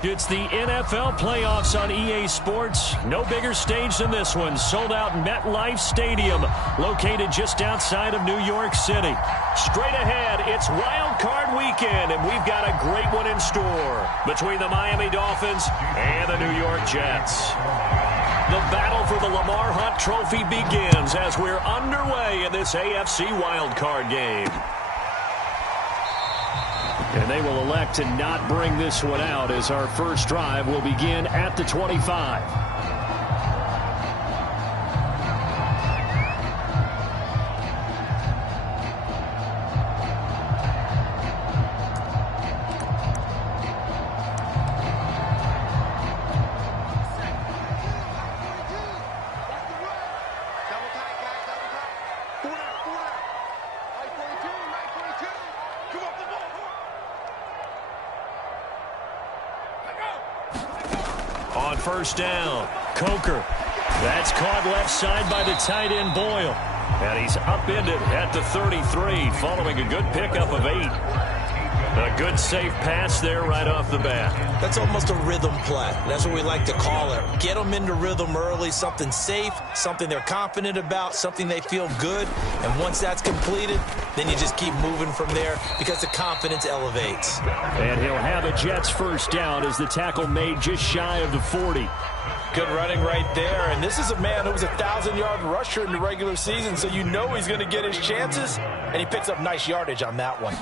It's the NFL playoffs on EA Sports. No bigger stage than this one. Sold out MetLife Stadium, located just outside of New York City. Straight ahead, it's Wild Card Weekend, and we've got a great one in store between the Miami Dolphins and the New York Jets. The battle for the Lamar Hunt Trophy begins as we're underway in this AFC Wild Card game. And they will elect to not bring this one out as our first drive will begin at the 25. On first down, Coker. That's caught left side by the tight end Boyle. And he's upended at the 33 following a good pickup of 8. A good safe pass there right off the bat. That's almost a rhythm play. That's what we like to call it. Get them into rhythm early, something safe, something they're confident about, something they feel good. And once that's completed, then you just keep moving from there because the confidence elevates. And he'll have a Jets first down as the tackle made just shy of the 40. Good running right there. And this is a man who was a 1,000-yard rusher in the regular season, so you know he's going to get his chances. And he picks up nice yardage on that one.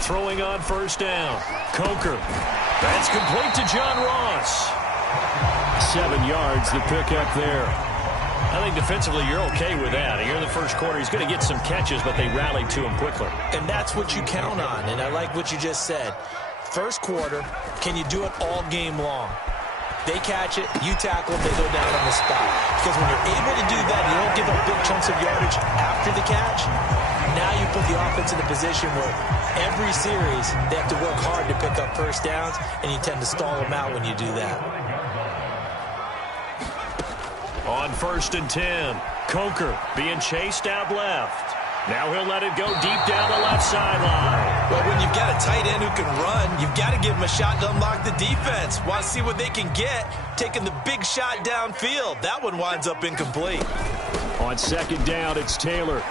Throwing on first down, Coker. That's complete to John Ross. 7 yards, the pickup there. I think defensively you're okay with that. Here in the first quarter, he's going to get some catches, but they rallied to him quickly. And that's what you count on, and I like what you just said. First quarter, can you do it all game long? They catch it, you tackle it, they go down on the spot. Because when you're able to do that, you don't give up big chunks of yardage after the catch. Now you put the offense in a position where every series they have to work hard to pick up first downs, and you tend to stall them out when you do that. On first and 10, Coker being chased out left. Now he'll let it go deep down the left sideline. Well, when you've got a tight end who can run, you've got to give him a shot to unlock the defense. Want to see what they can get, taking the big shot downfield. That one winds up incomplete. On second down, it's Taylor.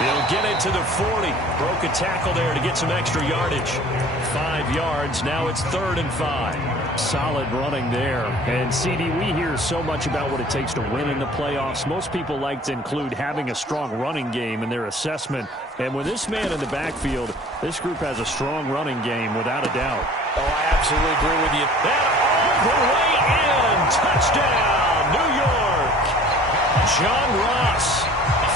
He'll get it to the 40. Broke a tackle there to get some extra yardage. 5 yards. Now it's 3rd and 5. Solid running there. And, CD, we hear so much about what it takes to win in the playoffs. Most people like to include having a strong running game in their assessment. And with this man in the backfield, this group has a strong running game without a doubt. Oh, I absolutely agree with you. And all the way in. Touchdown, New York. John Ross,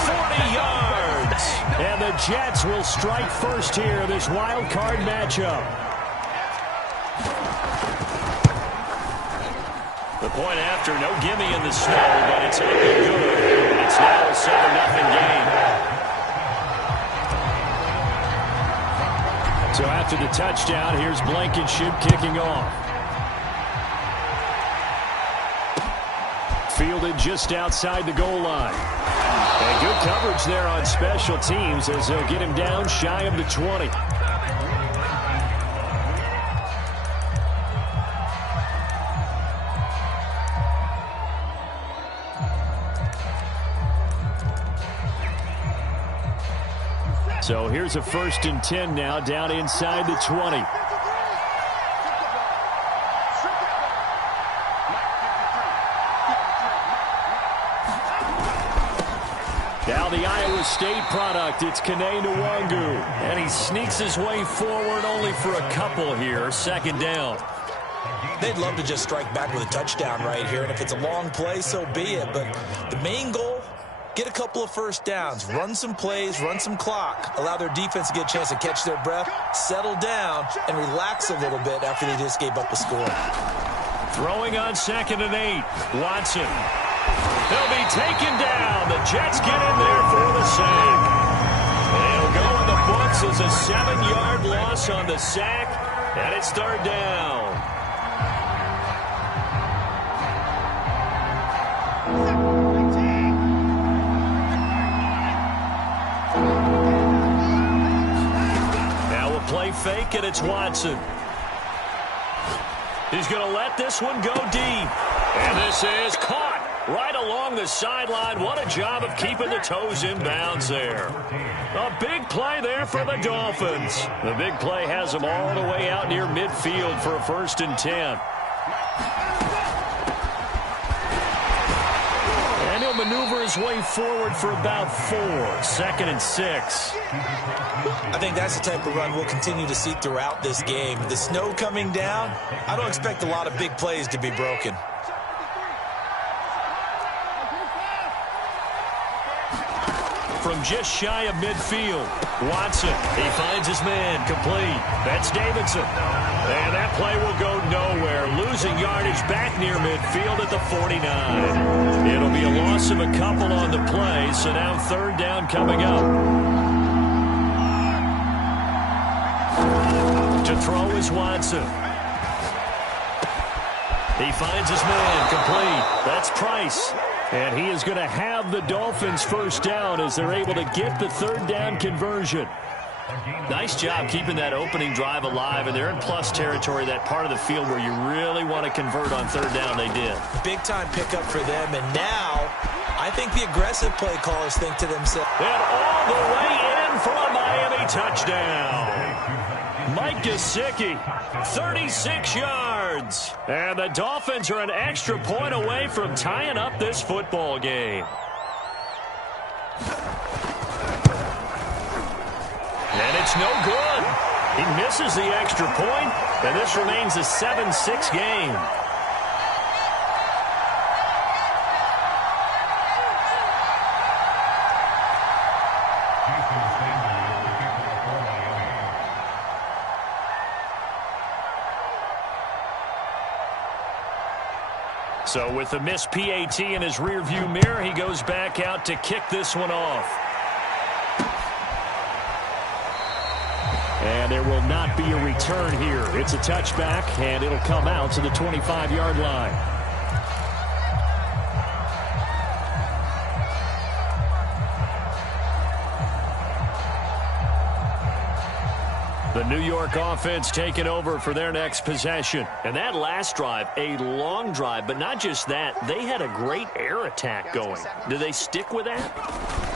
40 yards. And the Jets will strike first here, this wild card matchup. The point after, no gimme in the snow, but it's up and good. It's now a 7-0 game. So after the touchdown, here's Blankenship kicking off. Fielded just outside the goal line. And good coverage there on special teams as they'll get him down shy of the 20. So here's a 1st and 10 now down inside the 20. Now the Iowa State product, it's Kene Nwangu. And he sneaks his way forward only for a couple here. 2nd down. They'd love to just strike back with a touchdown right here. And if it's a long play, so be it. But the main goal, get a couple of first downs, run some plays, run some clock, allow their defense to get a chance to catch their breath, settle down, and relax a little bit after they just gave up a score. Throwing on 2nd and 8, Watson. They'll be taken down. The Jets get in there for the sack. They'll go in the books as a 7-yard loss on the sack, and it's 3rd down. Now a play fake, and it's Watson. He's going to let this one go deep. And this is caught right along the sideline. What a job of keeping the toes in bounds there. A big play there for the Dolphins. The big play has them all the way out near midfield for a 1st and 10. And he'll maneuver his way forward for about 4. 2nd and 6. I think that's the type of run we'll continue to see throughout this game. The snow coming down, I don't expect a lot of big plays to be broken. From just shy of midfield, Watson, he finds his man, complete. That's Davidson. And that play will go nowhere, losing yardage back near midfield at the 49. It'll be a loss of a couple on the play, so now 3rd down coming up. To throw is Watson. He finds his man, complete. That's Price. And he is going to have the Dolphins 1st down as they're able to get the 3rd down conversion. Nice job keeping that opening drive alive, and they're in plus territory, that part of the field where you really want to convert on 3rd down. They did. Big time pickup for them, and now I think the aggressive play callers think to themselves. And all the way in for a Miami touchdown. Mike Gesicki, 36 yards. And the Dolphins are an extra point away from tying up this football game. And it's no good. He misses the extra point, and this remains a 7-6 game. So with the missed PAT in his rearview mirror, he goes back out to kick this one off. And there will not be a return here. It's a touchback, and it'll come out to the 25-yard line. The New York offense taking over for their next possession. And that last drive, a long drive, but not just that. They had a great air attack going. Do they stick with that?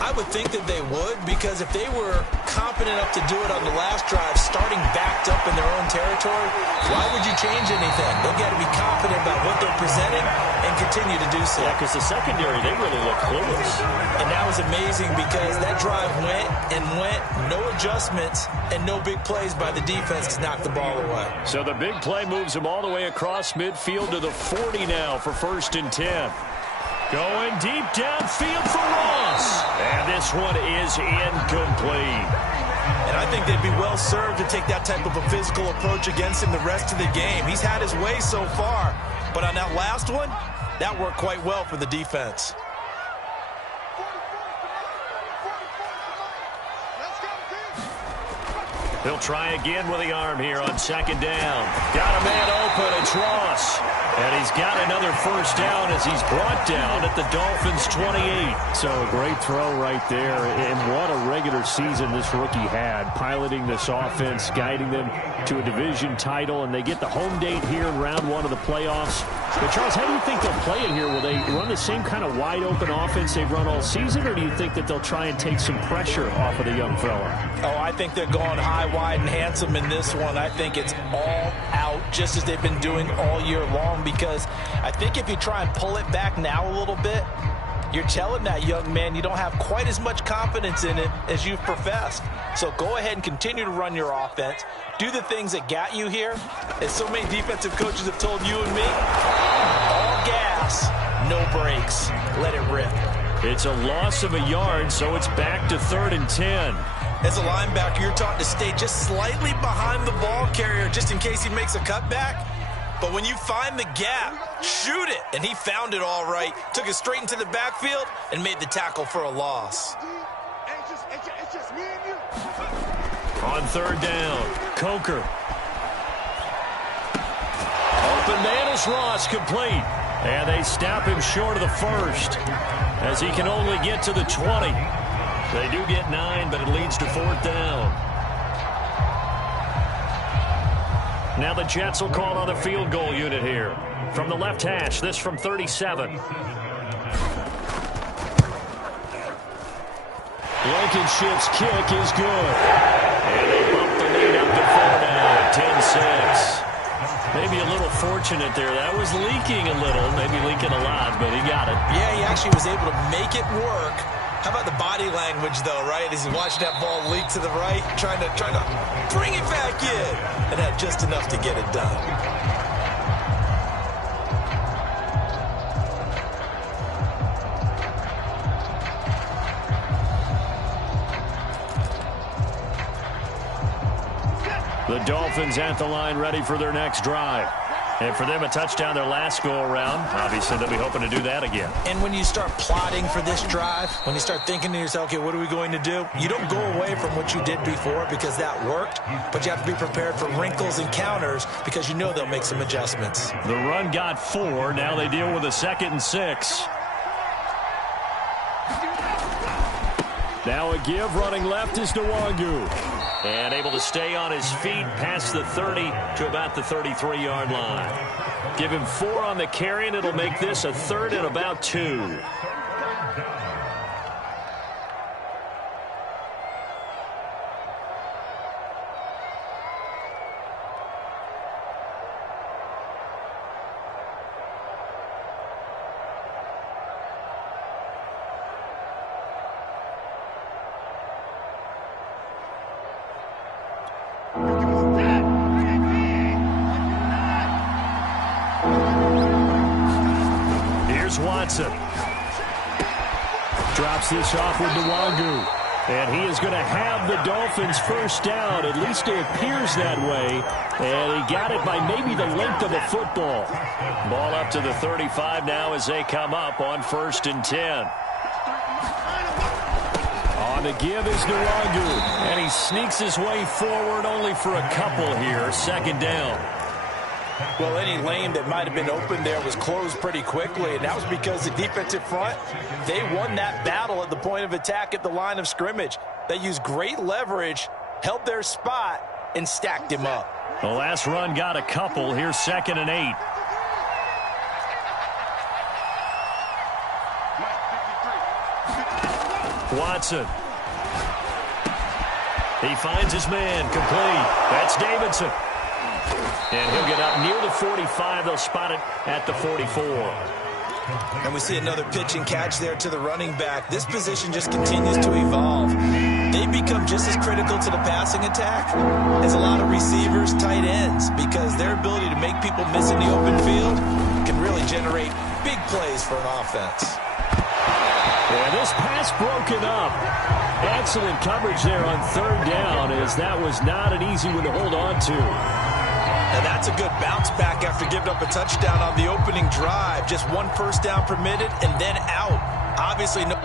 I would think that they would, because if they were competent enough to do it on the last drive, starting backed up in their own territory, why would you change anything? They've got to be confident about what they're presenting and continue to do so. Yeah, because the secondary, they really look clueless. And that was amazing because that drive went and went, no adjustments and no big plays by the defense to knock the ball away. So the big play moves them all the way across midfield to the 40 now for 1st and 10. Going deep downfield for Ross. And this one is incomplete. And I think they'd be well served to take that type of a physical approach against him the rest of the game. He's had his way so far, but on that last one, that worked quite well for the defense. He'll try again with the arm here on 2nd down. Got a man open. It's Ross. And he's got another 1st down as he's brought down at the Dolphins' 28. So a great throw right there. And what a regular season this rookie had, piloting this offense, guiding them to a division title. And they get the home date here in round 1 of the playoffs. But, Charles, how do you think they'll play it here? Will they run the same kind of wide-open offense they've run all season, or do you think that they'll try and take some pressure off of the young fella? Oh, I think they're going high, wide, and handsome in this one. I think it's all out, just as they've been doing all year long, because I think if you try and pull it back now a little bit, you're telling that young man you don't have quite as much confidence in it as you've professed. So go ahead and continue to run your offense. Do the things that got you here. As so many defensive coaches have told you and me, all gas, no brakes. Let it rip. It's a loss of a yard, so it's back to 3rd and 10. As a linebacker, you're taught to stay just slightly behind the ball carrier just in case he makes a cutback. But when you find the gap, shoot it. And he found it all right. Took it straight into the backfield and made the tackle for a loss. It's just me and you. On 3rd down, Coker. Open man is Ross, complete. And they stop him short of the 1st as he can only get to the 20. They do get 9, but it leads to 4th down. Now the Jets will call on the field goal unit here. From the left hash, this from 37. Blankenship's kick is good. And they bump the lead up to 4 now, 10-6. Maybe a little fortunate there. That was leaking a little, maybe leaking a lot, but he got it. Yeah, he actually was able to make it work. How about the body language, though, right? As he watched that ball leak to the right, trying to bring it back in, and had just enough to get it done. The Dolphins at the line ready for their next drive. And for them, a touchdown their last go-around. Obviously, they'll be hoping to do that again. And when you start plotting for this drive, when you start thinking to yourself, okay, what are we going to do? You don't go away from what you did before because that worked, but you have to be prepared for wrinkles and counters because you know they'll make some adjustments. The run got 4. Now they deal with a 2nd and 6. Now a give running left is Nwangu. And able to stay on his feet past the 30 to about the 33-yard line. Give him 4 on the carry, and it'll make this a 3rd and about 2. Watson drops this off with Nwangu. And he is going to have the Dolphins first down. At least it appears that way. And he got it by maybe the length of a football. Ball up to the 35 now as they come up on 1st and 10. On the give is Nwangu. And he sneaks his way forward only for a couple here. 2nd down. Well, any lane that might have been open there was closed pretty quickly, and that was because the defensive front, they won that battle at the point of attack at the line of scrimmage. They used great leverage, held their spot, and stacked him up. The last run got a couple. Here's 2nd and 8. Watson. He finds his man, complete. That's Davidson. And he'll get up near the 45. They'll spot it at the 44. And we see another pitch and catch there to the running back. This position just continues to evolve. They become just as critical to the passing attack as a lot of receivers, tight ends, because their ability to make people miss in the open field can really generate big plays for an offense. Yeah, this pass broken up. Excellent coverage there on 3rd down, as that was not an easy one to hold on to. And that's a good bounce back after giving up a touchdown on the opening drive. Just 1 first down permitted and then out. Obviously, no.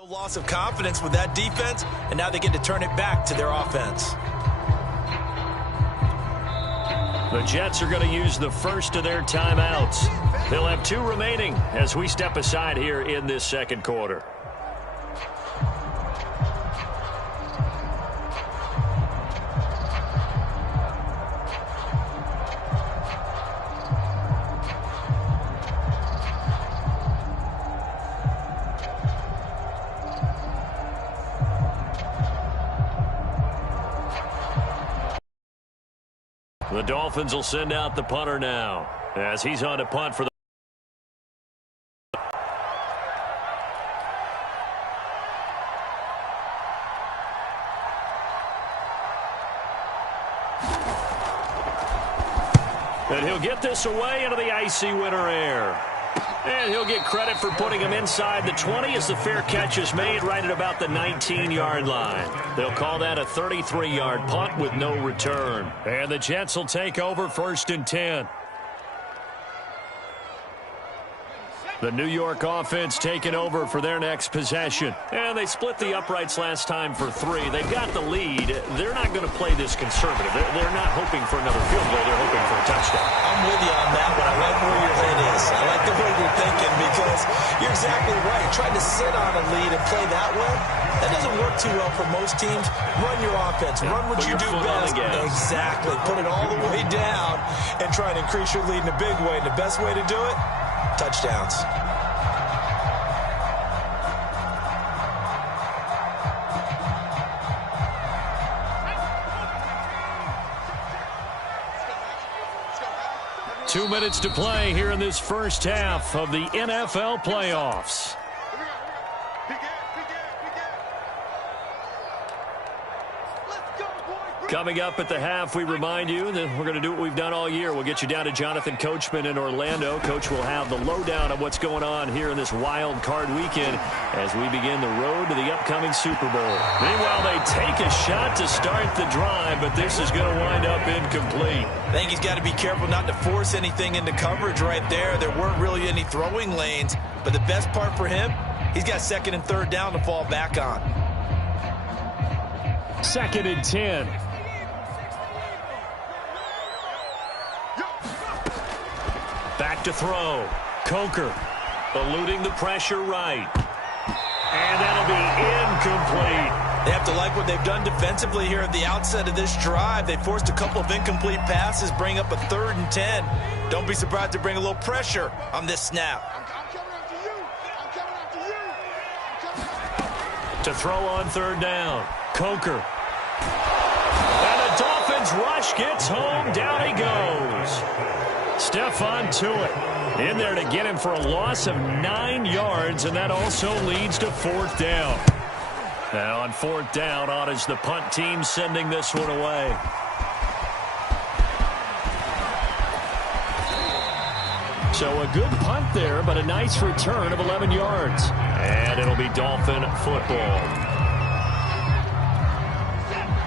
No loss of confidence with that defense, and now they get to turn it back to their offense. The Jets are going to use the first of their timeouts. They'll have 2 remaining as we step aside here in this second quarter. The Dolphins will send out the punter now as he's on to punt for the and he'll get this away into the icy winter air. And he'll get credit for putting him inside the 20 as the fair catch is made right at about the 19-yard line. They'll call that a 33-yard punt with no return. And the Jets will take over 1st and 10. The New York offense taking over for their next possession. And they split the uprights last time for 3. They've got the lead. They're not going to play this conservative. They're not hoping for another field goal. They're hoping for a touchdown. I'm with you on that one. I like where your head is. I like the way you're thinking because you're exactly right. Trying to sit on a lead and play that way, that doesn't work too well for most teams. Run your offense. Run what you do best. Exactly. Put it all the way down and try and increase your lead in a big way. And the best way to do it, touchdowns. Two minutes to play here in this first half of the NFL playoffs. Coming up at the half, we remind you that we're going to do what we've done all year. We'll get you down to Jonathan Coachman in Orlando. Coach will have the lowdown of what's going on here in this wild card weekend as we begin the road to the upcoming Super Bowl. Meanwhile, they take a shot to start the drive, but this is going to wind up incomplete. I think he's got to be careful not to force anything into coverage right there. There weren't really any throwing lanes, but the best part for him, he's got 2nd and 3rd down to fall back on. 2nd and 10. Back to throw. Coker eluding the pressure right. And that'll be incomplete. They have to like what they've done defensively here at the outset of this drive. They forced a couple of incomplete passes, bring up a 3rd and 10. Don't be surprised to bring a little pressure on this snap. To throw on 3rd down. Coker. And the Dolphins rush gets home. Down he goes. Stephon Tuitt in there to get him for a loss of 9 yards, and that also leads to 4th down. Now on 4th down, on is the punt team sending this one away. So a good punt there, but a nice return of 11 yards. And it'll be Dolphin football.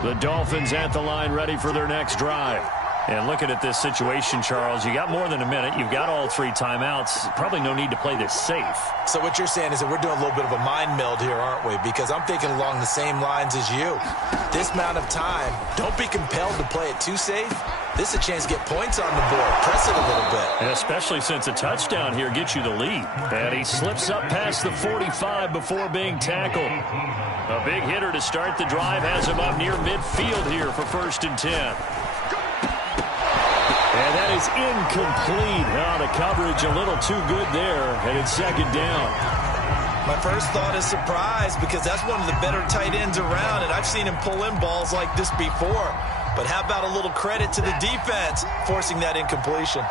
The Dolphins at the line ready for their next drive. And looking at this situation, Charles, you got more than a minute. You've got all 3 timeouts. Probably no need to play this safe. So what you're saying is that we're doing a little bit of a mind meld here, aren't we? Because I'm thinking along the same lines as you. This amount of time, don't be compelled to play it too safe. This is a chance to get points on the board. Press it a little bit. And especially since a touchdown here gets you the lead. And he slips up past the 45 before being tackled. A big hitter to start the drive has him up near midfield here for 1st and 10. And that is incomplete. Oh, the coverage a little too good there, and it's 2nd down. My first thought is surprise because that's one of the better tight ends around, and I've seen him pull in balls like this before. But how about a little credit to the defense forcing that incompletion?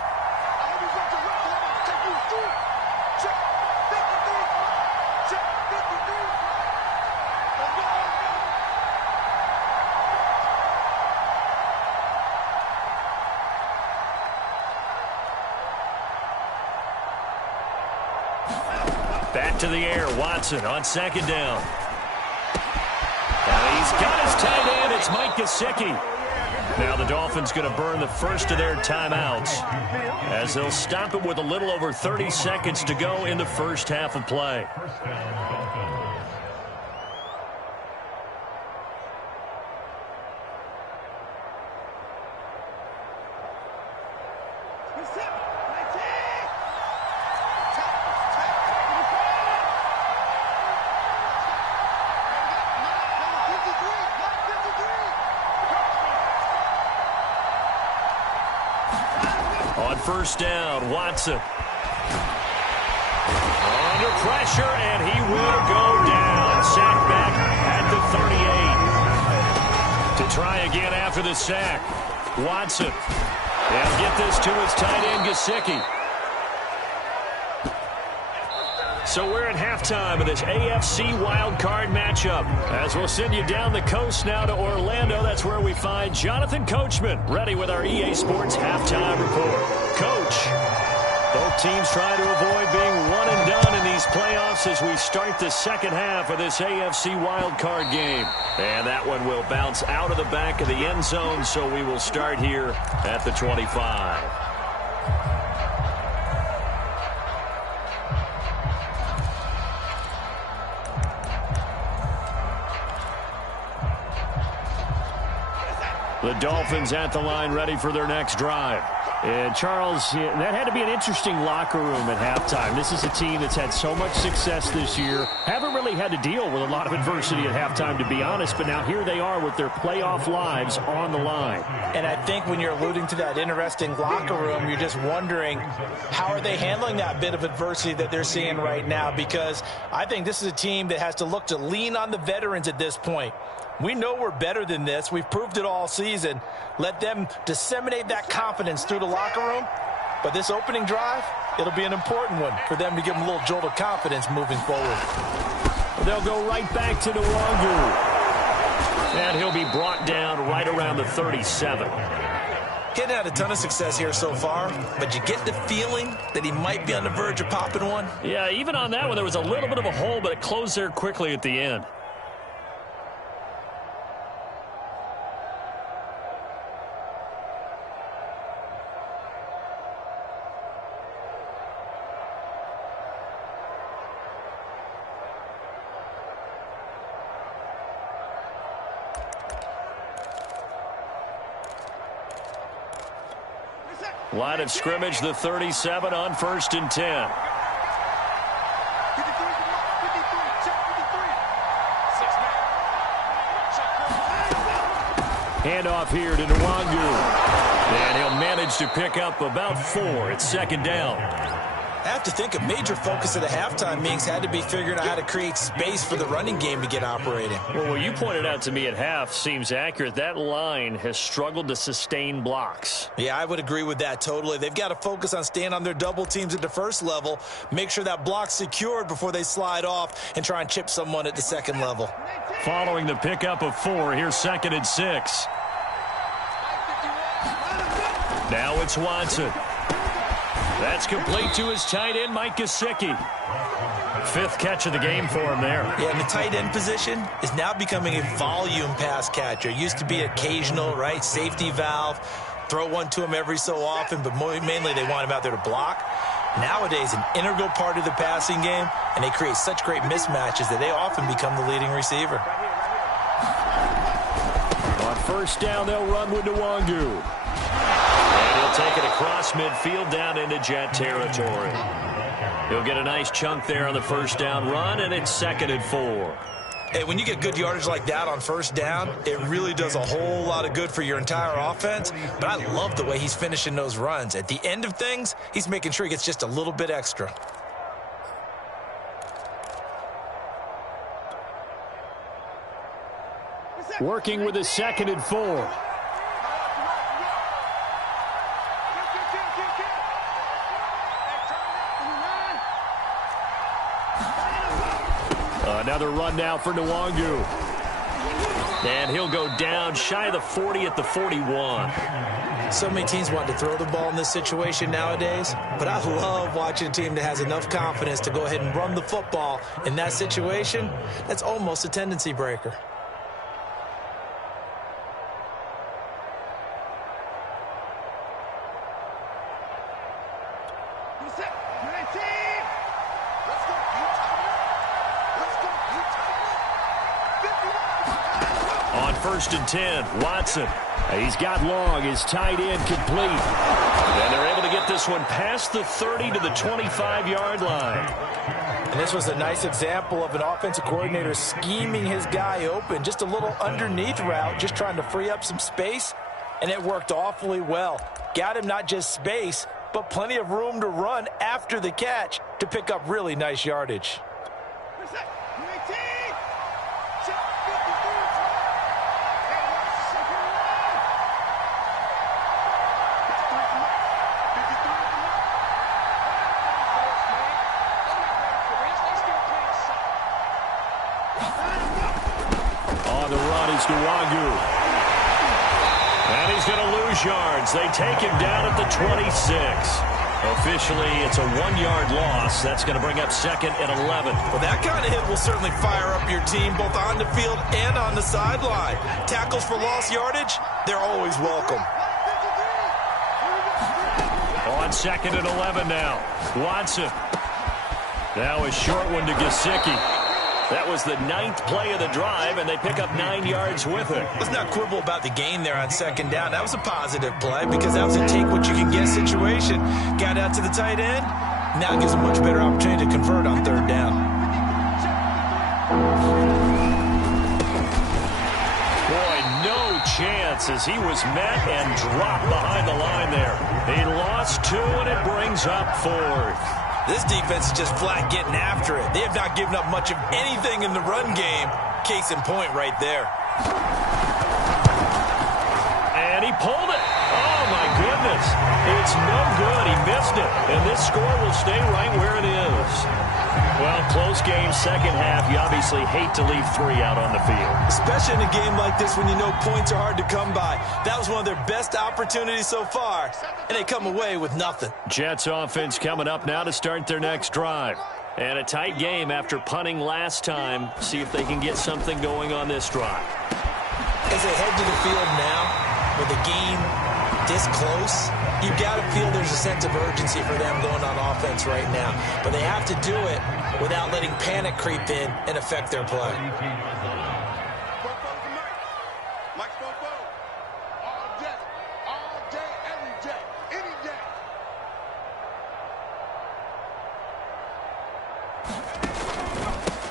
Back to the air, Watson on 2nd down. And he's got his tight end. It's Mike Gesicki. Now the Dolphins going to burn the first of their timeouts as they'll stop it with a little over 30 seconds to go in the first half of play. On first down, Watson. Under pressure, and he will go down. Sack back at the 38. To try again after the sack, Watson. And get this to his tight end, Gesicki. So we're at halftime of this AFC wildcard matchup. As we'll send you down the coast now to Orlando, that's where we find Jonathan Coachman, ready with our EA Sports halftime report. Coach, both teams try to avoid being one and done in these playoffs as we start the second half of this AFC wildcard game. And that one will bounce out of the back of the end zone, so we will start here at the 25. The Dolphins at the line, ready for their next drive. And Charles, that had to be an interesting locker room at halftime. This is a team that's had so much success this year. Haven't really had to deal with a lot of adversity at halftime, to be honest. But now here they are with their playoff lives on the line. And I think when you're alluding to that interesting locker room, you're just wondering how are they handling that bit of adversity that they're seeing right now? Because I think this is a team that has to look to lean on the veterans at this point. We know we're better than this. We've proved it all season. Let them disseminate that confidence through the locker room. But this opening drive, it'll be an important one for them to give them a little jolt of confidence moving forward. They'll go right back to Nwangu. And he'll be brought down right around the 37. He hadn't had a ton of success here so far, but you get the feeling that he might be on the verge of popping one. Yeah, even on that one, there was a little bit of a hole, but it closed there quickly at the end. Line of scrimmage, the 37 on 1st and 10. Handoff here to Nwangu. And he'll manage to pick up about 4. It's 2nd down. I have to think a major focus of the halftime meetings had to be figuring out how to create space for the running game to get operating. Well, what you pointed out to me at half seems accurate. That line has struggled to sustain blocks. Yeah, I would agree with that totally. They've got to focus on staying on their double teams at the first level, make sure that block's secured before they slide off and try and chip someone at the second level. Following the pickup of 4, here's 2nd and 6. Now it's Watson. That's complete to his tight end, Mike Gesicki. 5th catch of the game for him there. Yeah, and the tight end position is now becoming a volume pass catcher. Used to be occasional, right? Safety valve. Throw one to him every so often, but mainly they want him out there to block. Nowadays, an integral part of the passing game, and they create such great mismatches that they often become the leading receiver. On 1st down, they'll run with Nwangu. And he'll take it across midfield down into Jet territory. He'll get a nice chunk there on the 1st down run, and it's 2nd and 4. Hey, when you get good yardage like that on 1st down, it really does a whole lot of good for your entire offense. But I love the way he's finishing those runs. At the end of things, he's making sure he gets just a little bit extra. Working with a 2nd and 4. Another run now for Nwangu. And he'll go down shy of the 40 at the 41. So many teams want to throw the ball in this situation nowadays, but I love watching a team that has enough confidence to go ahead and run the football. In that situation, that's almost a tendency breaker. On 1st and 10, Watson. He's got long, his tight end complete. And they're able to get get this one past the 30 to the 25-yard line. And this was a nice example of an offensive coordinator scheming his guy open. Just a little underneath route, just trying to free up some space, and it worked awfully well. Got him not just space, but plenty of room to run after the catch to pick up really nice yardage. On the run is Nwogu. And he's going to lose yards. They take him down at the 26. Officially, it's a 1-yard loss. That's going to bring up second and 11. Well, that kind of hit will certainly fire up your team both on the field and on the sideline. Tackles for lost yardage, they're always welcome. On second and 11 now. Watson. Now a short one to Gesicki. That was the 9th play of the drive, and they pick up 9 yards with it. Let's not quibble about the gain there on second down. That was a positive play because that was a take-what-you-can-get situation. Got out to the tight end. Now gives a much better opportunity to convert on third down. Boy, no chance as he was met and dropped behind the line there. He lost 2, and it brings up 4th. This defense is just flat getting after it. They have not given up much of anything in the run game. Case in point right there. And he pulled it. Oh, my goodness. It's no good. He missed it. And this score will stay right where it is. Well, close game, second half. You obviously hate to leave 3 out on the field. Especially in a game like this when you know points are hard to come by. That was one of their best opportunities so far, and they come away with nothing. Jets offense coming up now to start their next drive. And a tight game after punting last time. See if they can get something going on this drive. As they head to the field now, with the game this close, you've got to feel there's a sense of urgency for them going on offense right now. But they have to do it without letting panic creep in and affect their play.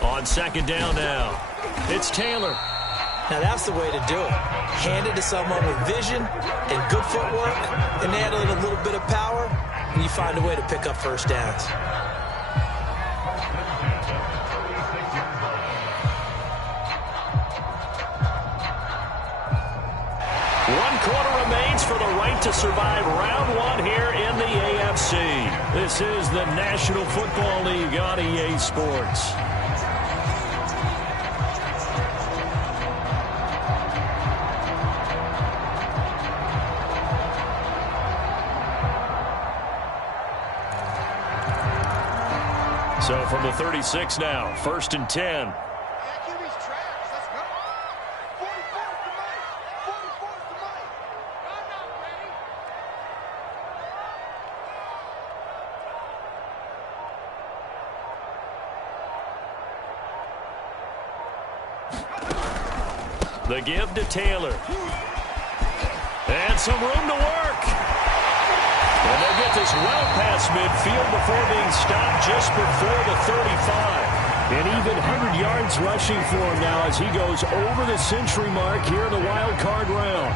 On second down now, it's Taylor. Now that's the way to do it. Hand it to someone with vision and good footwork, and add in a little bit of power, and you find a way to pick up first downs. One quarter remains for the right to survive round 1 here in the AFC. This is the National Football League on EA Sports. So from the 36 now, 1st and 10. The give to Taylor. And some room to work. And they'll get this well past midfield before being stopped just before the 35. And even 100 yards rushing for him now as he goes over the century mark here in the wild card round.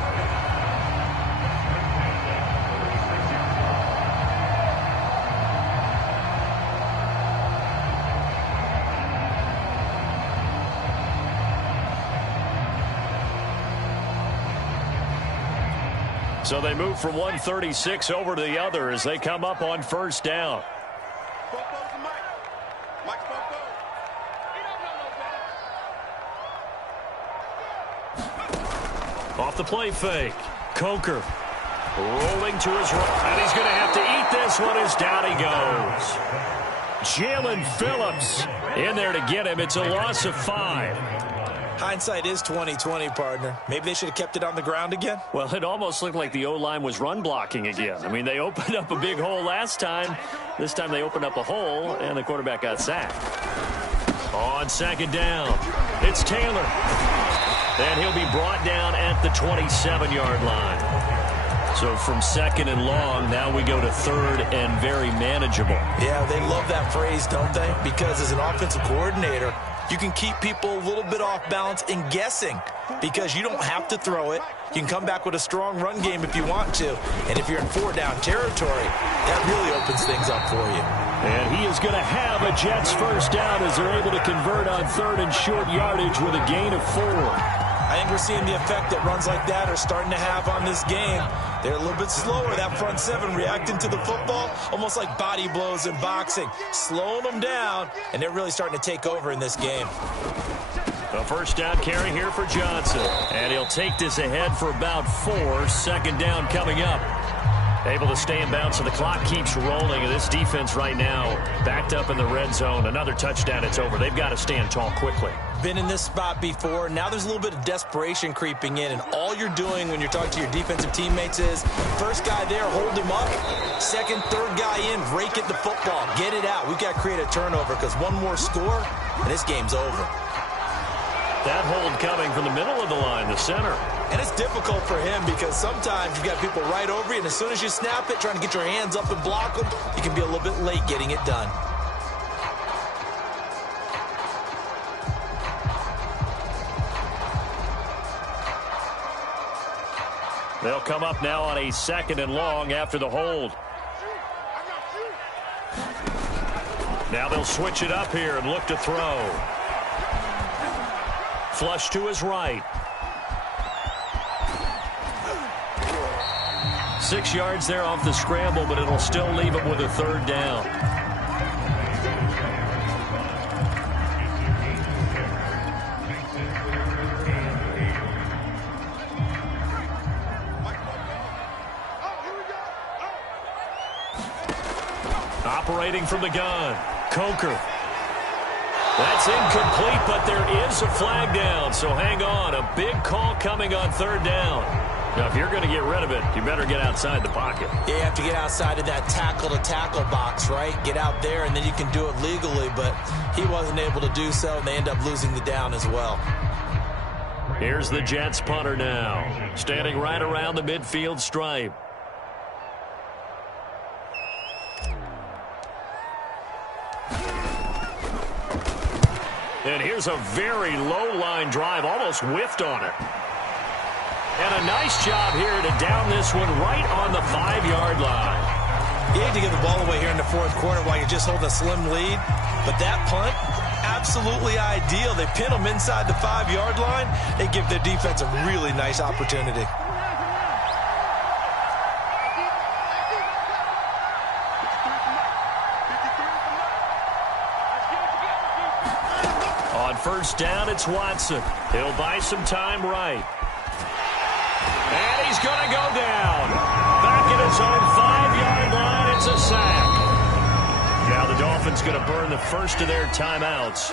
So they move from 136 over to the other as they come up on first down. Off the play fake. Coker rolling to his right. And he's going to have to eat this one as down he goes. Jalen Phillips in there to get him. It's a loss of 5. Hindsight is 20/20, partner. Maybe they should have kept it on the ground again. Well, it almost looked like the O-line was run blocking again. I mean, they opened up a big hole last time. This time they opened up a hole, and the quarterback got sacked. On second down, it's Taylor. And he'll be brought down at the 27-yard line. So from second and long, now we go to third and very manageable. Yeah, they love that phrase, don't they? Because as an offensive coordinator, you can keep people a little bit off balance and guessing because you don't have to throw it. You can come back with a strong run game if you want to. And if you're in 4-down territory, that really opens things up for you. And he is going to have a Jets first down as they're able to convert on third and short yardage with a gain of 4. I think we're seeing the effect that runs like that are starting to have on this game. They're a little bit slower, that front seven, reacting to the football, almost like body blows in boxing, slowing them down, and they're really starting to take over in this game. A first down carry here for Johnson. And he'll take this ahead for about 4. Second down coming up. Able to stay in bounds, so the clock keeps rolling. And this defense right now backed up in the red zone. Another touchdown, it's over. They've got to stand tall quickly. Been in this spot before. Now there's a little bit of desperation creeping in. And all you're doing when you're talking to your defensive teammates is, first guy there, hold him up. Second, third guy in, rake at the football. Get it out. We've got to create a turnover because one more score, and this game's over. That hold coming from the middle of the line, the center. And it's difficult for him because sometimes you've got people right over you, and as soon as you snap it, trying to get your hands up and block them, you can be a little bit late getting it done. They'll come up now on a second and long after the hold. Now they'll switch it up here and look to throw. Flush to his right. 6 yards there off the scramble, but it'll still leave him with a third down. Operating from the gun, Coker. That's incomplete, but there is a flag down, so hang on. A big call coming on third down. Now, if you're going to get rid of it, you better get outside the pocket. Yeah, you have to get outside of that tackle-to-tackle box, right? Get out there, and then you can do it legally, but he wasn't able to do so, and they end up losing the down as well. Here's the Jets punter now, standing right around the midfield stripe. And here's a very low-line drive, almost whiffed on it. And a nice job here to down this one right on the 5-yard line. You hate to give the ball away here in the fourth quarter while you're just holding a slim lead, but that punt, absolutely ideal. They pin them inside the 5-yard line. They give their defense a really nice opportunity. On first down, it's Watson. He'll buy some time right. And he's going to go down. Back at his own 5-yard line, it's a sack. Now the Dolphins going to burn the first of their timeouts.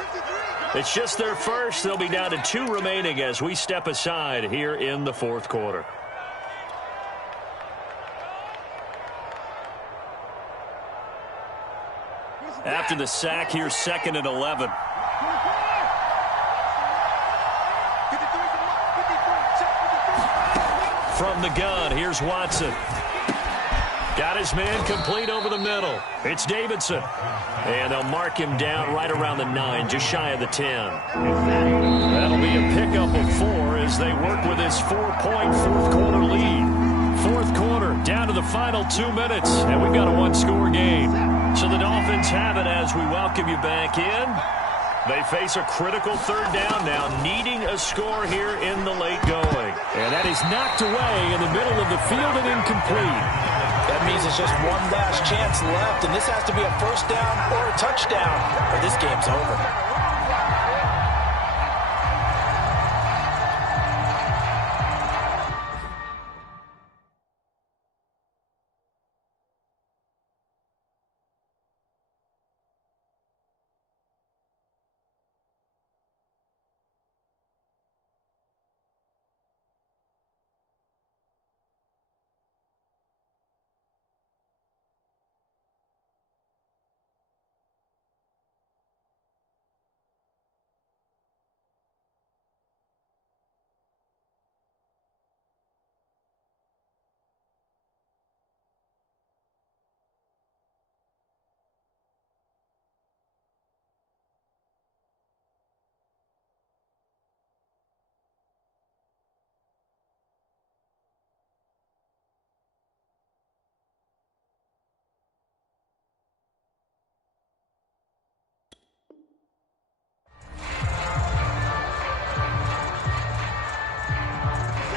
It's just their first. They'll be down to 2 remaining as we step aside here in the fourth quarter. After the sack, here's 2nd and 11. From the gun, here's Watson. Got his man complete over the middle. It's Davidson. And they'll mark him down right around the 9, just shy of the 10. That'll be a pickup of 4 as they work with this 4-point fourth quarter lead. Fourth quarter, down to the final 2 minutes, and we've got a 1-score game. So the Dolphins have it as we welcome you back in. They face a critical third down now, needing a score here in the late going. And that is knocked away in the middle of the field and incomplete. That means it's just one last chance left, and this has to be a first down or a touchdown, or this game's over.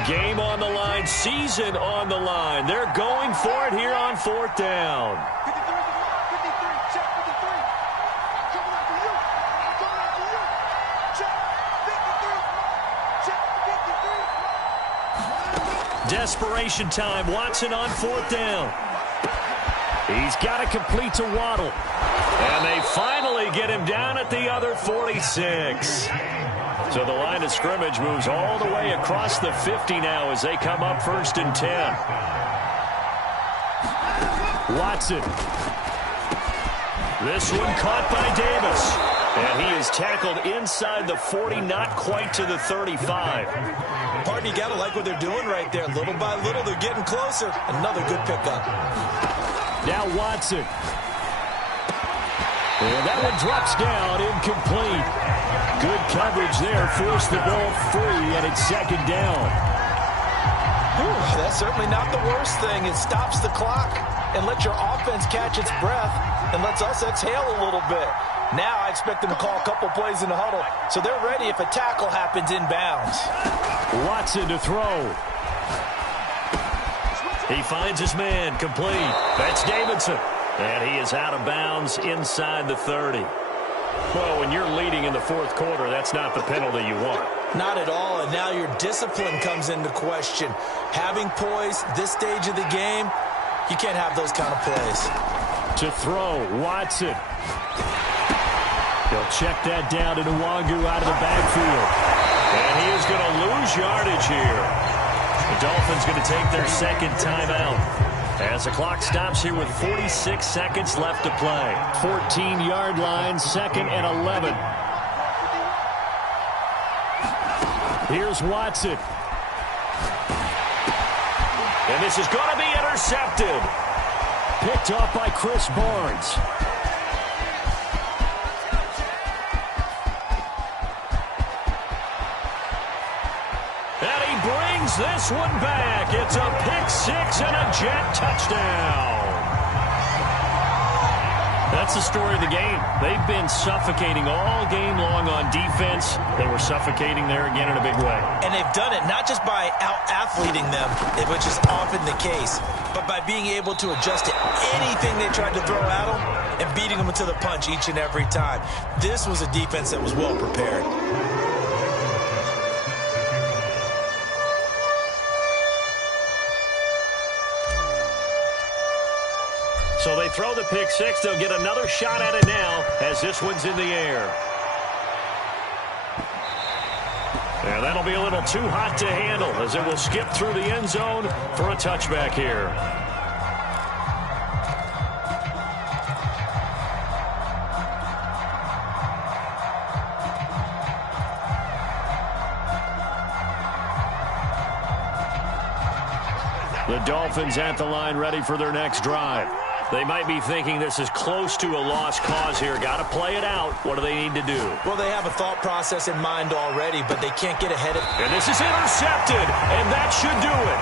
Game on the line, season on the line. They're going for it here on 4th down. 53, check 53. I'm coming after you. I'm coming after you. Check 53. Check 53. Desperation time. Watson on 4th down. He's got to complete to Waddle. And they finally get him down at the other 46. So the line of scrimmage moves all the way across the 50 now as they come up 1st and 10. Watson. This one caught by Davis. And he is tackled inside the 40, not quite to the 35. Pardon, you got to like what they're doing right there. Little by little, they're getting closer. Another good pickup. Now Watson. And that one drops down, incomplete. Good coverage there, forced the ball free, and it's 2nd down. Whew, that's certainly not the worst thing. It stops the clock and lets your offense catch its breath and lets us exhale a little bit. Now I expect them to call a couple plays in the huddle, so they're ready if a tackle happens inbounds. Watson to throw. He finds his man, complete. That's Davidson. And he is out of bounds inside the 30. Well, when you're leading in the 4th quarter, that's not the penalty you want. Not at all, and now your discipline comes into question. Having poise this stage of the game, you can't have those kind of plays. To throw, Watson. He'll check that down to Nwangu out of the backfield. And he is going to lose yardage here. The Dolphins going to take their 2nd timeout as the clock stops here with 46 seconds left to play. 14-yard line, 2nd and 11. Here's Watson. And this is going to be intercepted. Picked off by Chris Barnes. And he brings this one back. It's a pick-6 and a Jet touchdown. That's the story of the game. They've been suffocating all game long on defense. They were suffocating there again in a big way. And they've done it not just by out-athleting them, which is often the case, but by being able to adjust to anything they tried to throw at them and beating them to the punch each and every time. This was a defense that was well prepared. So they throw the pick-6. They'll get another shot at it now as this one's in the air. And that'll be a little too hot to handle as it will skip through the end zone for a touchback here. The Dolphins at the line ready for their next drive. They might be thinking this is close to a lost cause here. Got to play it out. What do they need to do? Well, they have a thought process in mind already, but they can't get ahead of it. And this is intercepted, and that should do it.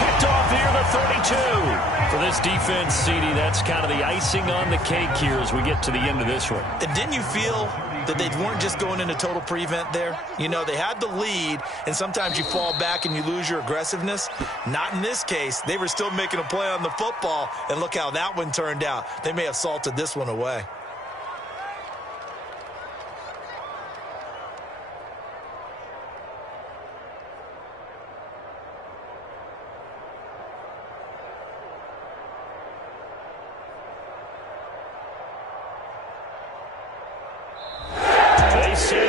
Picked off near the 32. For this defense, CD, that's kind of the icing on the cake here as we get to the end of this one. And didn't you feel that they weren't just going into total prevent there? You know, they had the lead, and sometimes you fall back and you lose your aggressiveness. Not in this case. They were still making a play on the football, and look how that one turned out. They may have salted this one away.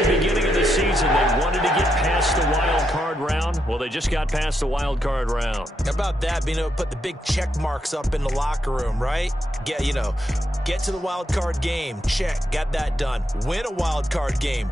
Beginning of the season, they wanted to get past the wild card round. Well, they just got past the wild card round. How about that? Being able to put the big check marks up in the locker room, right? Get to the wild card game. Check. Got that done. Win a wild card game.